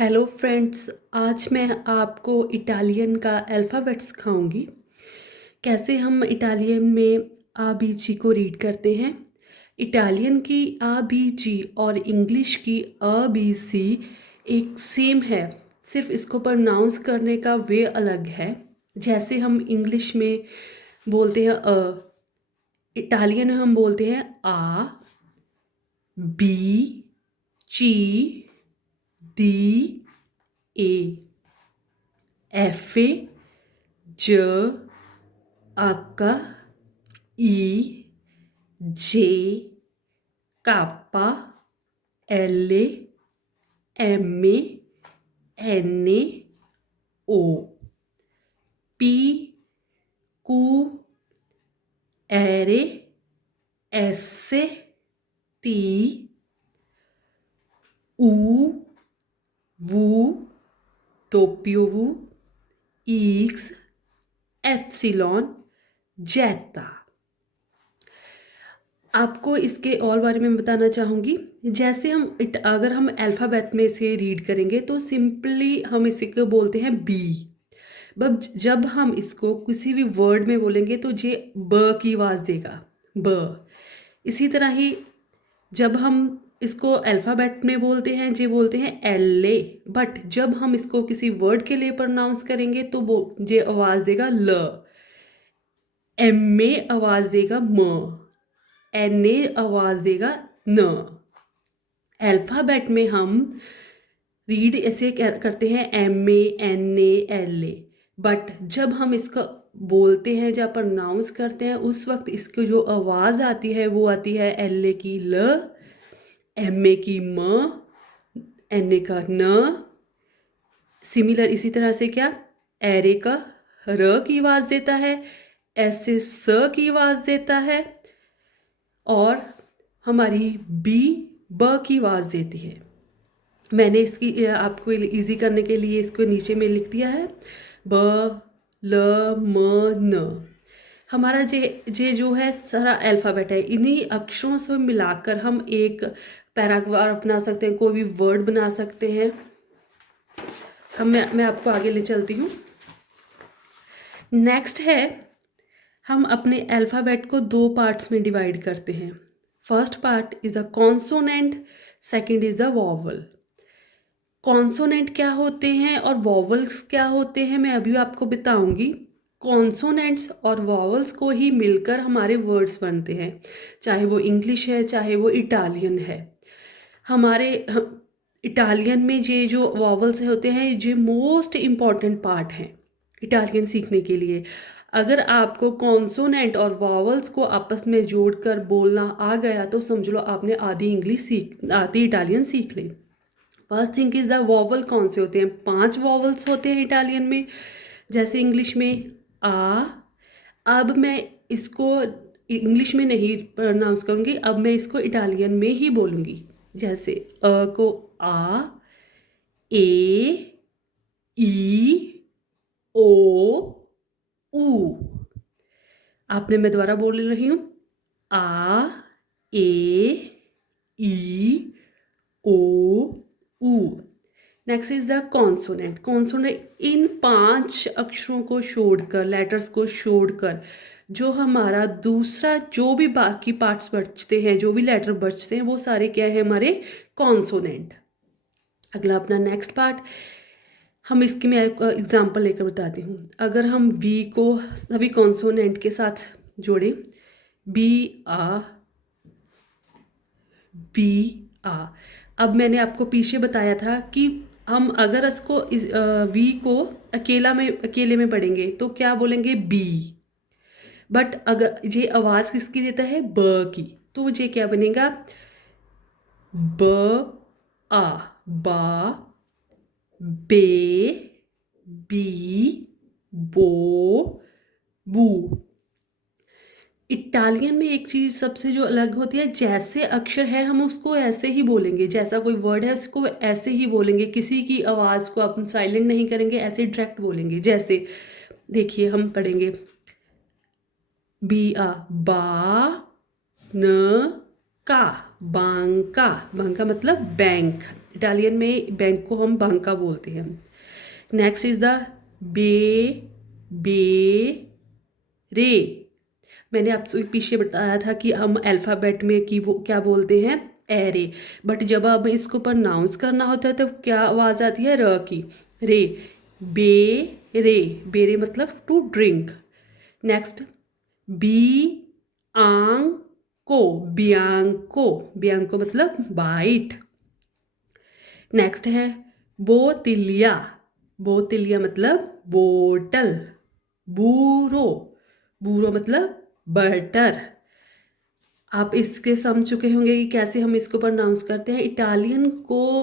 Hello friends. आज मैं आपको इटालियन का अल्फ़ाबेट सिखाऊंगी। कैसे हम इटालियन में आ बी ची को रीड करते हैं। इटालियन की आ बी ची और इंग्लिश की अ बी सी एक सेम है, सिर्फ इसको प्रोनाउंस करने का वे अलग है। जैसे हम इंग्लिश में बोलते हैं इटालियन में हम बोलते हैं आ बी ची डी ए, एफ ए ज अक ई जे कापा एल ए एम ए एन ए ओ पी क्यू एर एस टी ऊ वू डब्ल्यू एक्स एप्सिलॉन जेटा। आपको इसके और बारे में बताना चाहूँगी। जैसे अगर हम अल्फ़ाबेट में से रीड करेंगे तो सिंपली हम इसी को बोलते हैं बी। जब हम इसको किसी भी वर्ड में बोलेंगे तो ये ब की आवाज़ देगा, ब। इसी तरह ही जब हम इसको अल्फ़ाबेट में बोलते हैं जे बोलते हैं एल ए, बट जब हम इसको किसी वर्ड के लिए प्रोनाउंस करेंगे तो वो ये आवाज़ देगा ल। एम ए आवाज़ देगा म, एन ए आवाज़ देगा न। अल्फ़ाबेट में हम रीड ऐसे करते हैं M A N A L A, but जब हम इसका बोलते हैं जब प्रोनाउंस करते हैं उस वक्त इसकी जो आवाज़ आती है वो आती है एल ए की ल, एम ए की म, एन ए का न। सिमिलर इसी तरह से क्या एरे का र की आवाज़ देता है, ऐसे स की आवाज़ देता है, और हमारी बी ब की आवाज़ देती है। मैंने इसकी आपको इजी करने के लिए इसको नीचे में लिख दिया है ब ल म न। हमारा जे जो है सारा अल्फ़ाबेट है, इन्हीं अक्षरों से मिलाकर हम एक पैराग्राफ बना सकते हैं, कोई भी वर्ड बना सकते हैं। मैं आपको आगे ले चलती हूँ। नेक्स्ट है हम अपने अल्फ़ाबेट को दो पार्ट्स में डिवाइड करते हैं। First part is the consonant, second is the vowel. Consonant क्या होते हैं और वॉवल्स क्या होते हैं मैं अभी आपको बताऊंगी। कॉन्सोनेंट्स और वॉवल्स को ही मिलकर हमारे वर्ड्स बनते हैं, चाहे वो इंग्लिश है चाहे वो इटालियन है। इटालियन में ये जो वॉवल्स होते हैं ये मोस्ट इम्पॉर्टेंट पार्ट हैं इटालियन सीखने के लिए। अगर आपको कॉन्सोनेंट और वॉवल्स को आपस में जोड़कर बोलना आ गया तो समझ लो आपने आधी इटालियन सीख ली। First thing is the vowel कौन से होते हैं? 5 वॉवल्स होते हैं इटालियन में, जैसे इंग्लिश में आ। अब मैं इसको इंग्लिश में नहीं प्रोनाउंस करूँगी, अब मैं इसको इटालियन में ही बोलूँगी। जैसे अ को आ, ए, ई, ओ, ऊ। आपने मैं दोबारा बोल रही हूँ आ, ए, ई, ओ, ऊ। Next is the consonant. Consonant इन 5 अक्षरों को छोड़कर, लेटर्स को छोड़कर जो हमारा दूसरा जो भी बाकी पार्ट्स बचते हैं, जो भी लेटर बचते हैं वो सारे क्या है हमारे कॉन्सोनेंट। अगला अपना नेक्स्ट पार्ट हम इसकी मैं एग्जांपल लेकर बताती हूँ। अगर हम वी को सभी कॉन्सोनेंट के साथ जोड़ें, बी आ, बी आ। अब मैंने आपको पीछे बताया था कि हम अगर इसको वी को अकेले में पढ़ेंगे तो क्या बोलेंगे बी, बट अगर ये आवाज़ किसकी देता है ब की, तो ये क्या बनेगा ब आ, बा, बे, बी, बो, बू। इटालियन में एक चीज़ सबसे जो अलग होती है, जैसे अक्षर है हम उसको ऐसे ही बोलेंगे, जैसा कोई वर्ड है उसको ऐसे ही बोलेंगे, किसी की आवाज़ को आप साइलेंट नहीं करेंगे, ऐसे डायरेक्ट बोलेंगे। जैसे देखिए हम पढ़ेंगे बी आ, बा न का, बांका। बांका मतलब बैंक। इटालियन में बैंक को हम बांका बोलते हैं। नेक्स्ट इज द बे बे रे। मैंने आपसे पीछे बताया था कि हम अल्फ़ाबेट में कि वो क्या बोलते हैं, एरे, बट जब अब इसको प्रोनाउंस करना होता है तो क्या आवाज़ आती है, र की, रे, बे रे मतलब टू ड्रिंक। नेक्स्ट बी आंग को, बियांको, बियांको मतलब बाइट। नेक्स्ट है बोतिलिया, बोतिलिया मतलब बोतल। बूरो, बूरो मतलब बटर। आप इसके समझ चुके होंगे कि कैसे हम इसको प्रोनाउंस करते हैं। इटालियन को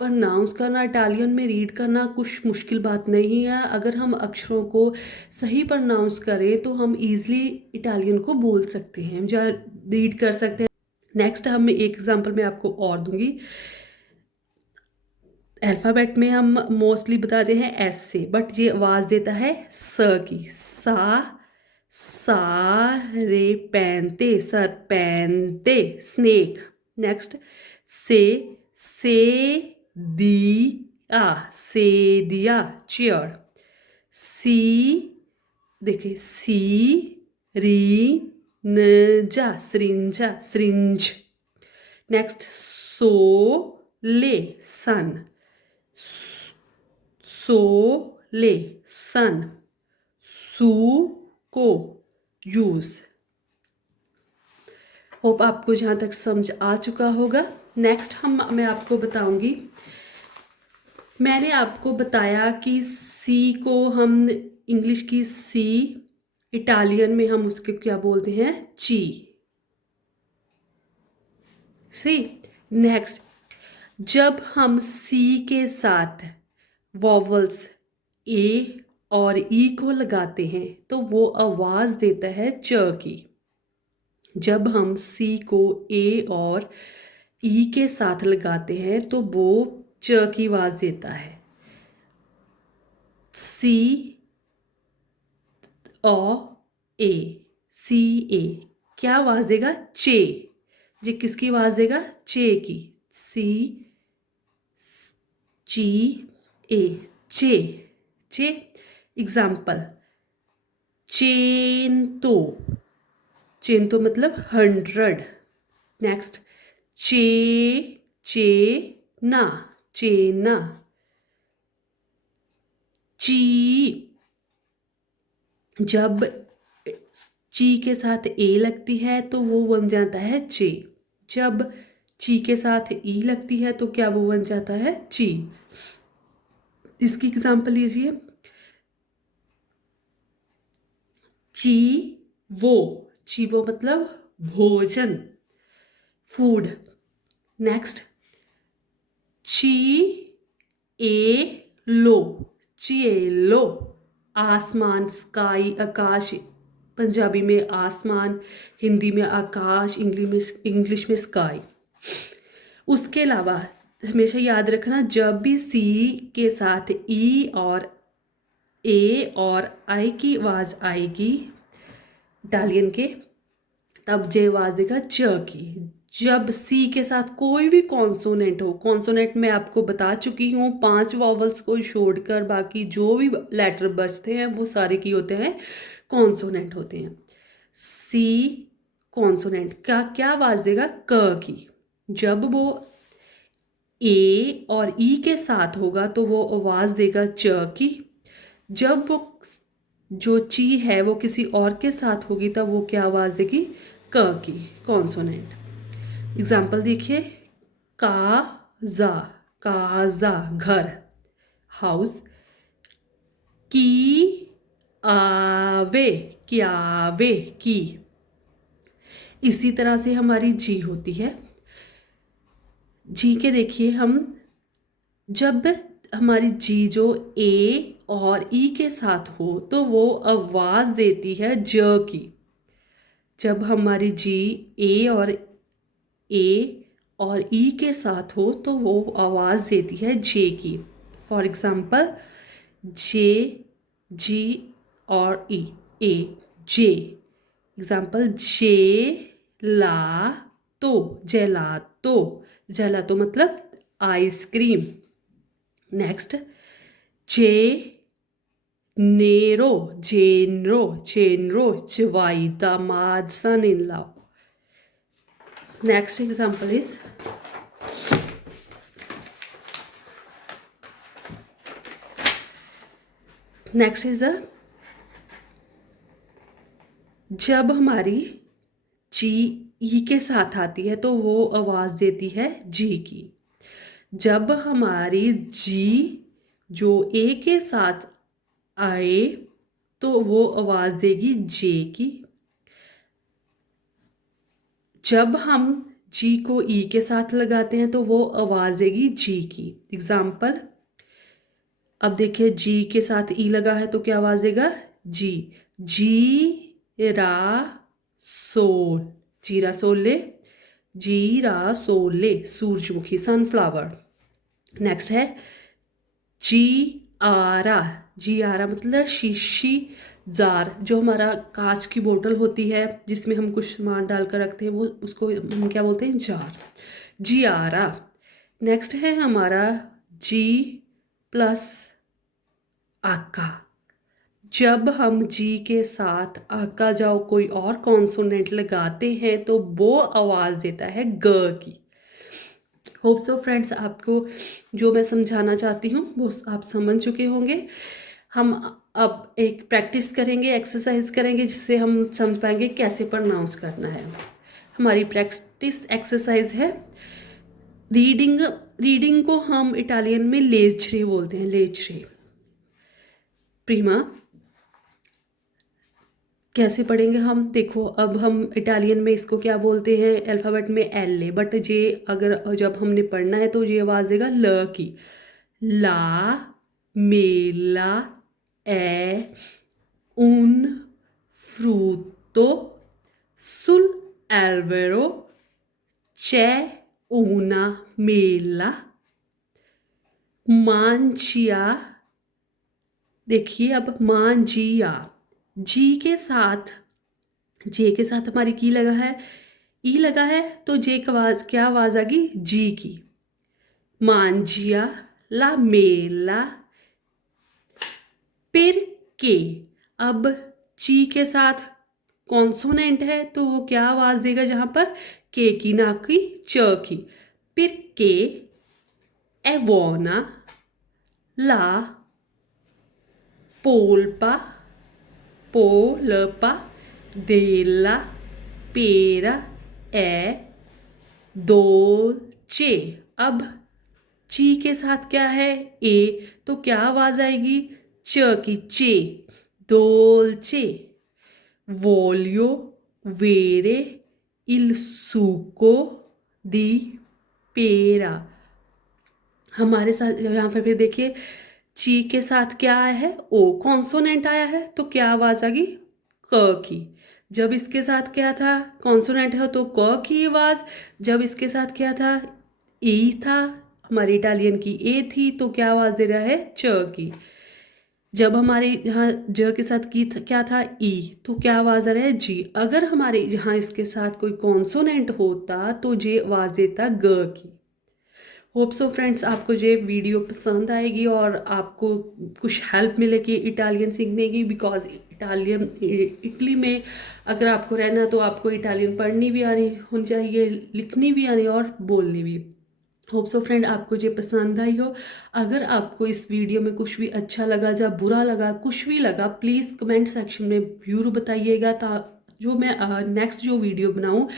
प्रोनाउंस करना, इटालियन में रीड करना कुछ मुश्किल बात नहीं है। अगर हम अक्षरों को सही प्रोनाउंस करें तो हम इजीली इटालियन को बोल सकते हैं, जो रीड कर सकते हैं। नेक्स्ट हम एक एग्जांपल मैं आपको और दूंगी। अल्फ़ाबेट में हम मोस्टली बताते हैं एस से, बट ये आवाज़ देता है स की, सारे पैंते, सर पैंते, स्नेक। नेक्स्ट से दिया, से दिया, चेयर। सी, देखिए सी री न जा, सरिंजा, सरिंज। नेक्स्ट ले सन, ले सन। सू को यूज। होप आपको जहाँ तक समझ आ चुका होगा। नेक्स्ट मैं आपको बताऊंगी, मैंने आपको बताया कि सी को हम इंग्लिश की सी, इटालियन में हम उसके क्या बोलते हैं, ची। सी। नेक्स्ट, जब हम सी के साथ वॉवल्स ए और ई को लगाते हैं तो वो आवाज़ देता है च की। जब हम सी को ए और ई के साथ लगाते हैं तो वो च की आवाज़ देता है। सी ओ ए, सी ए क्या आवाज़ देगा, चे। जी किसकी आवाज़ देगा, चे की। सी ची ए, चे, चे। एग्जाम्पल, चेन तो मतलब 100। नेक्स्ट चे ना, चेना। ची, जब ची के साथ ए लगती है तो वो बन जाता है चे। जब ची के साथ ई लगती है तो क्या वो बन जाता है, ची। इसकी एग्जाम्पल लीजिए, ची वो मतलब भोजन, फूड। नेक्स्ट ची ए लो, चिएलो, आसमान, स्काई, आकाश। पंजाबी में आसमान, हिंदी में आकाश, इंग्लिश में स्काई। उसके अलावा हमेशा याद रखना, जब भी सी के साथ ई और ए और आई की आवाज़ आएगी इटालियन के, तब जे आवाज़ देगा च की। जब सी के साथ कोई भी कॉन्सोनेंट हो, कॉन्सोनेंट मैं आपको बता चुकी हूँ, 5 वॉवल्स को छोड़कर बाकी जो भी लेटर बचते हैं वो सारे की होते हैं, कॉन्सोनेंट होते हैं। सी कॉन्सोनेंट का क्या आवाज़ देगा, क की। जब वो ए और ई के साथ होगा तो वो आवाज़ देगा च की। जब वो जो ची है वो किसी और के साथ होगी तब वो क्या आवाज़ देगी, क की, कॉन्सोनेंट। एग्जाम्पल देखिए, काजा, काजा घर, हाउस। की आवे, क्यावे, की। इसी तरह से हमारी जी होती है। जी के देखिए, हम जब हमारी जी जो ए और ई के साथ हो तो वो आवाज़ देती है ज की। जब हमारी जी ए और ई के साथ हो तो वो आवाज़ देती है जे की। फॉर एग्जाम्पल, जे, जी और ई, ए, जे। एग्जाम्पल, जे ला तो, जेलातो, जेलातो मतलब ice cream. Next Janeiro, Janeiro wife, दामाद, son in law. Next example is the जब हमारी जी ई के साथ आती है तो वो आवाज़ देती है जी की। जब हमारी जी जो ए के साथ आए तो वो आवाज़ देगी जे की। जब हम जी को ई के साथ लगाते हैं तो वो आवाज़ देगी जी की। एग्जाम्पल, अब देखिए जी के साथ ई लगा है तो क्या आवाज़ देगा जी। जीरा सोल, जीरा सोले, जीरा सोले, सूरजमुखी, सनफ्लावर। नेक्स्ट है जी आरा, जी आरा मतलब शीशी जार, जो हमारा कांच की बोतल होती है जिसमें हम कुछ सामान डालकर रखते हैं, वो उसको हम क्या बोलते हैं, जार, जी आरा। नेक्स्ट है हमारा जी प्लस आका। जब हम जी के साथ आका जाओ कोई और कॉन्सोनेंट लगाते हैं तो वो आवाज़ देता है ग की। होप सो फ्रेंड्स, आपको जो मैं समझाना चाहती हूँ वो आप समझ चुके होंगे। हम अब एक प्रैक्टिस करेंगे, एक्सरसाइज करेंगे, जिससे हम समझ पाएंगे कैसे प्रोनाउंस करना है। हमारी प्रैक्टिस एक्सरसाइज है रीडिंग। रीडिंग को हम इटालियन में लेच्रे बोलते हैं, लेच्रे। प्रीमा, कैसे पढ़ेंगे हम? देखो, अब हम इटालियन में इसको क्या बोलते हैं, अल्फ़ाबेट में एल ए, बट जे अगर जब हमने पढ़ना है तो ये आवाज़ देगा ल की। ला मेला è un frutto sul albero c'è una mela मांचिया। देखिए अब मांजिया, जी के साथ, जे के साथ हमारी की लगा है, ई लगा है तो जे का आवाज क्या आवाज आ गई, जी की। मांजिया ला मेला के। अब ची के साथ कॉन्सोनेंट है तो वो क्या आवाज देगा जहां पर, के की, ना की च की। के एवोना ला पोल्पा, पोलपा della pera è dolce। अब ची के साथ क्या है, ए, तो क्या आवाज आएगी, च की, चे, dolce। voglio bere il succo di pera। हमारे साथ यहाँ पर फिर देखिए, ची के साथ क्या आया है, ओ कॉन्सोनेंट आया है तो क्या आवाज आ गई, क की। जब इसके साथ क्या था, कॉन्सोनेंट है तो क की आवाज। जब इसके साथ क्या था, ई था, हमारी इटालियन की ए थी, तो क्या आवाज दे रहा है, च की। जब हमारे यहाँ ज के साथ की क्या था, ई, तो क्या आवाज आ रहा है, जी। अगर हमारे यहाँ इसके साथ कोई कॉन्सोनेंट होता तो जे आवाज देता ग की। होप सो फ्रेंड्स, आपको ये वीडियो पसंद आएगी और आपको कुछ हेल्प मिलेगी इटालियन सीखने की, बिकॉज इटालियन, इटली में अगर आपको रहना तो आपको इटालियन पढ़नी भी आनी होनी चाहिए, लिखनी भी आनी और बोलनी भी। होप सो फ्रेंड, आपको ये पसंद आई हो। अगर आपको इस वीडियो में कुछ भी अच्छा लगा या बुरा लगा, कुछ भी लगा, प्लीज़ कमेंट सेक्शन में ज़रूर बताइएगा, जो मैं नेक्स्ट जो वीडियो बनाऊं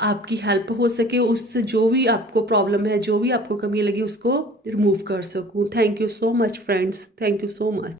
आपकी हेल्प हो सके, उससे जो भी आपको प्रॉब्लम है, जो भी आपको कमी लगी, उसको रिमूव कर सकूं। Thank you so much friends, thank you so much.